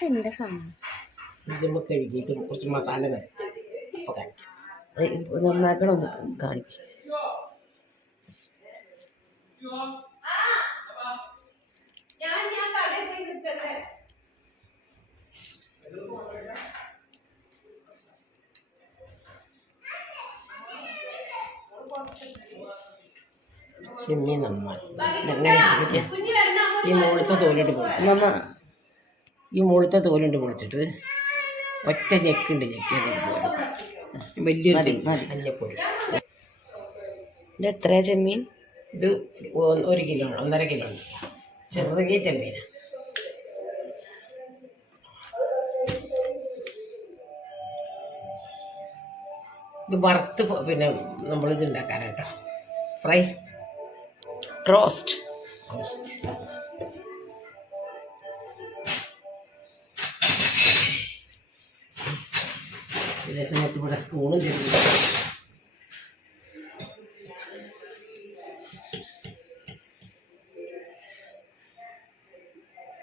എന്താ സംഭവം ഇത് നമുക്ക് കഴുകിയിട്ട് കുറച്ച് മസാല വരയ്ക്കാം അപ്പോൾ കാണിക്കാം. നന്നാക്കണം ഒന്ന് കാണിക്കും. ചെമ്മീൻ നന്നായി ഈ മുകളിലത്തെ തോലിട്ട് പോകും ഈ മുകളത്തെ തോലുണ്ട് പൊളിച്ചിട്ട്. ഒറ്റ ഞെക്കുണ്ട് ചെക്ക് വലിയ വലിയൊരു. മഞ്ഞപ്പൊടി. ഇത് എത്ര ചെമ്മീൻ? ഇത് ഒരു കിലോ ഉണ്ട് ഒന്നര കിലോ ഉണ്ട് ചെറുകിയ ചെമ്മീന. ഇത് വറുത്ത് പിന്നെ നമ്മളിത് ഉണ്ടാക്കാനാട്ടോ. ഫ്രൈ. റോസ്റ്റ്. ചില സമയത്ത് ഇവിടെ സ്പൂണും ചെറിയ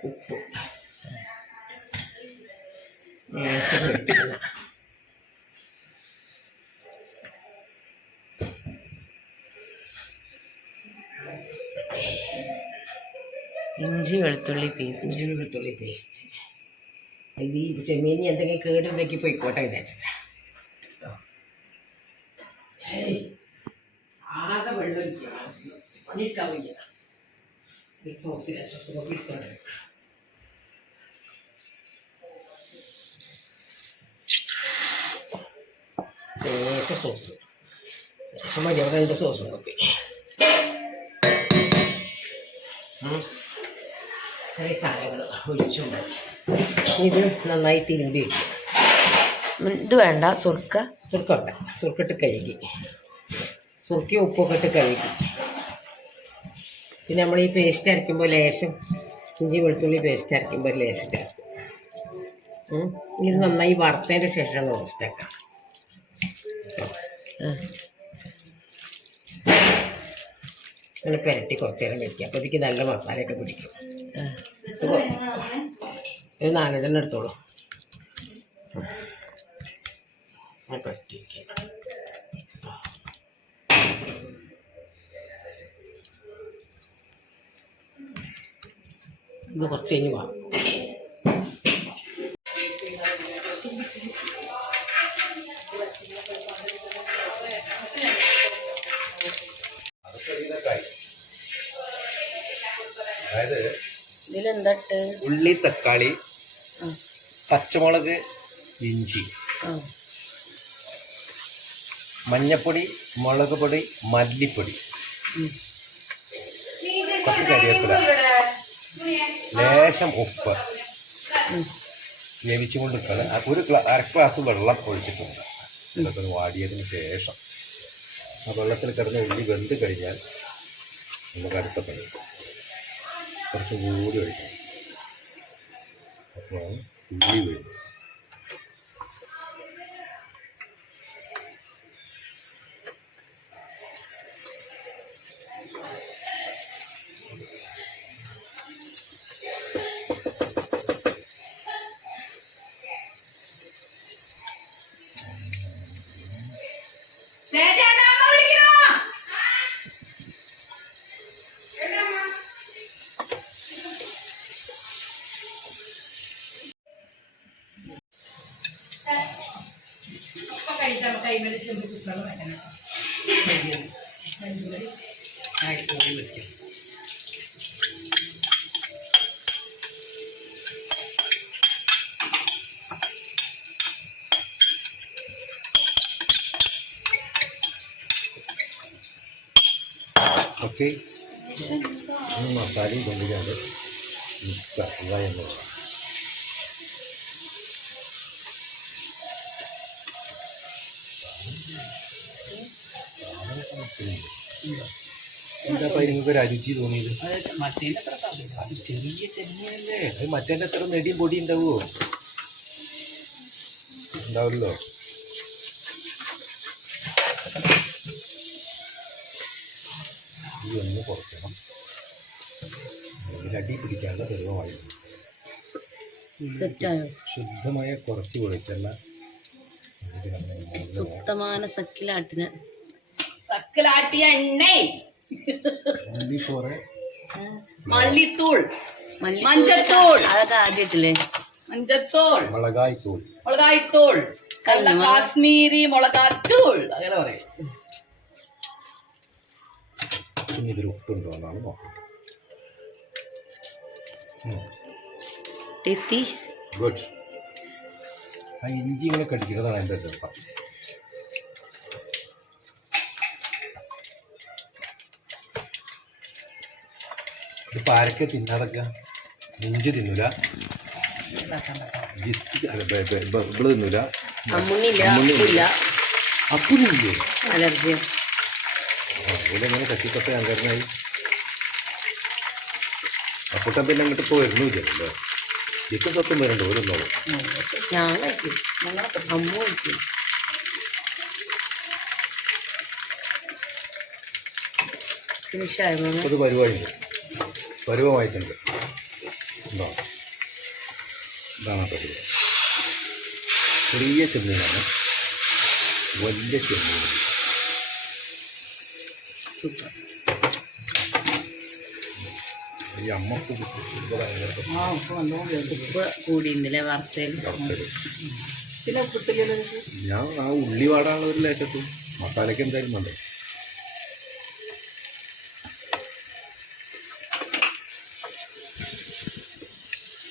ഉപ്പ് ലേശം വെളിച്ചെണ്ണ ഇഞ്ചി വെളുത്തുള്ളി പേസ്റ്റ് ഇഞ്ചി വെളുത്തുള്ളി പേസ്റ്റ് ഇത് ഈ ചെമ്മീനി എന്തെങ്കിലും കേടുണ്ടെങ്കിൽ പോയിക്കോട്ടെ വിചാരിച്ചിട്ടാ കേട്ടോ. ഹേയ്, ആകെ വെള്ളം ഒഴിക്കണം പണിയെടുക്കാൻ വയ്യ. ഈ സോസിലെ സോസ് പിടിച്ചോണ്ട് ലേശ സോസ്. ലേശം രണ്ട് സോസ് നോക്കി സാധനങ്ങൾ ഒഴിച്ചുണ്ട് ഇത് നന്നായി തിരുമ്പി വെക്കും ഇത് വേണ്ട സുർക്ക. സുർക്ക ഉണ്ട് സുർക്കിട്ട് കഴുകി. സുർക്കി ഉപ്പൊക്കെ ഇട്ട് കഴുകി. പിന്നെ നമ്മൾ ഈ പേസ്റ്റ് അരയ്ക്കുമ്പോൾ ലേശം ഇഞ്ചി വെളുത്തുള്ളി പേസ്റ്റ് അരയ്ക്കുമ്പോൾ ഒരു ലേശം ചേർക്കും ഇനി നന്നായി വറുത്തതിന് ശേഷം റോസ്റ്റാക്കാം. അങ്ങനെ പുരട്ടി കുറച്ച് നേരം വെക്കുക. അപ്പോൾ ഇതിക്ക് നല്ല മസാലയൊക്കെ പിടിക്കും. ഇത് ഒരു നാലെണ്ണം എടുത്തോളൂ. ഇത് കുറച്ച് കഴിഞ്ഞ് പോകാം. അതായത് ഇതിലെന്താ ഇട്ട് ഉള്ളി തക്കാളി പച്ചമുളക് ഇഞ്ചി. മഞ്ഞപ്പൊടി മുളക് പൊടി മല്ലിപ്പൊടി. കറിവേപ്പില കുറച്ച് കരിവേപ്പില ലേശം ഉപ്പ്. ഉം. വേവിച്ചും കൊണ്ട് നിൽക്കുകയാണ് ആ ഒരു അര ഗ്ലാസ് വെള്ളം ഒഴിച്ചിട്ടുണ്ട്. ഇതൊക്കെ വാടിയതിന് ശേഷം. ആ വെള്ളത്തിൽ കിടന്ന് ഉള്ളി വെന്ത് കഴിഞ്ഞാൽ നമുക്ക് അടുത്ത പണി. കുറച്ച് കൂടി ഒഴിക്കണം. അപ്പോൾ ഉള്ളി വീഴും. ഓക്കെ. ഇനി മസാലയും കൊണ്ടുവരാണ്ട് മിക്സ് ആക്കുക എന്നുള്ളതാണ്. എന്താ നിങ്ങൾക്ക് ഒരു അരുചി തോന്നിയത്? അത് ചെറിയ ചെമ്മീനല്ലേ അത് മറ്റേ അത്ര നെടിയും പൊടി ഉണ്ടാവുമോ ഉണ്ടാവില്ലോ ഒന്ന് കുറയ്ക്കണം അടി പിടിക്കാനുള്ള സെറ്റായോ? ശുദ്ധമായ കുറച്ച് വെളിച്ചെണ്ണ. സുപ്തമാന സക്കിലാട്ടിന് സക്കലാട്ടിയ എണ്ണ only for a മല്ലിത്തൂൾ. മല്ലി മഞ്ചത്തൂൾ. അതൊക്കെ ആദ്യമായിട്ടില്ലേ മഞ്ചത്തൂൾ. മുളകായി തൂൾ മുളകായിത്തൂൾ കള്ള കാശ്മീരി മുളകാത്തൂൾ. അങ്ങനെ പറയും. ഇതിൽ ഉപ്പുണ്ടോ എന്നാണ് നോക്കുന്നത് ടേസ്റ്റി ഗുഡ് ആ ഇഞ്ചി ഇങ്ങനെ കടിക്കുന്നതാണ് എന്റെ രസം. ആരൊക്കെ തിന്നാതൊക്കെ. ഇഞ്ചി തിന്നൂല. ഇവിടെ തിന്നൂല. അമ്മുണ്ണില്ല അമ്മുണ്ണി അപ്പില്ല അപ്പു തിന്നില്ലേ അലർജി അങ്കരനായി അപ്പൊട്ടൻ പിന്നെ അങ്ങോട്ട് ഇപ്പോൾ വരുന്നില്ലല്ലോ ഇപ്പം സത്യം വരണ്ട ഓരോന്നോളും ഞാൻ അമ്മ കഴിക്കും പരിപാടിയുണ്ട് പരുവമായിട്ടുണ്ട് ഉണ്ടോ? ഇതാണ് ചെറിയ ചെമ്മീനാണ്. വലിയ ചെമ്മീൻ സൂപ്പർ. ഈ അമ്മയ്ക്ക് ആ ഉപ്പ് നല്ലോണം ഉപ്പ് കൂടിയുണ്ടല്ലേ? ഞാൻ ആ ഉള്ളി വാടാനുള്ള ഒരു ലേശത്തും മസാലയ്ക്ക് എന്തായാലും വേണ്ടേ?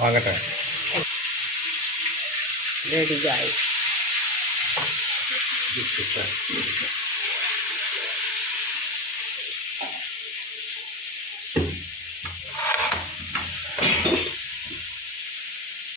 വാങ്ങട്ടെ. റെഡിയായി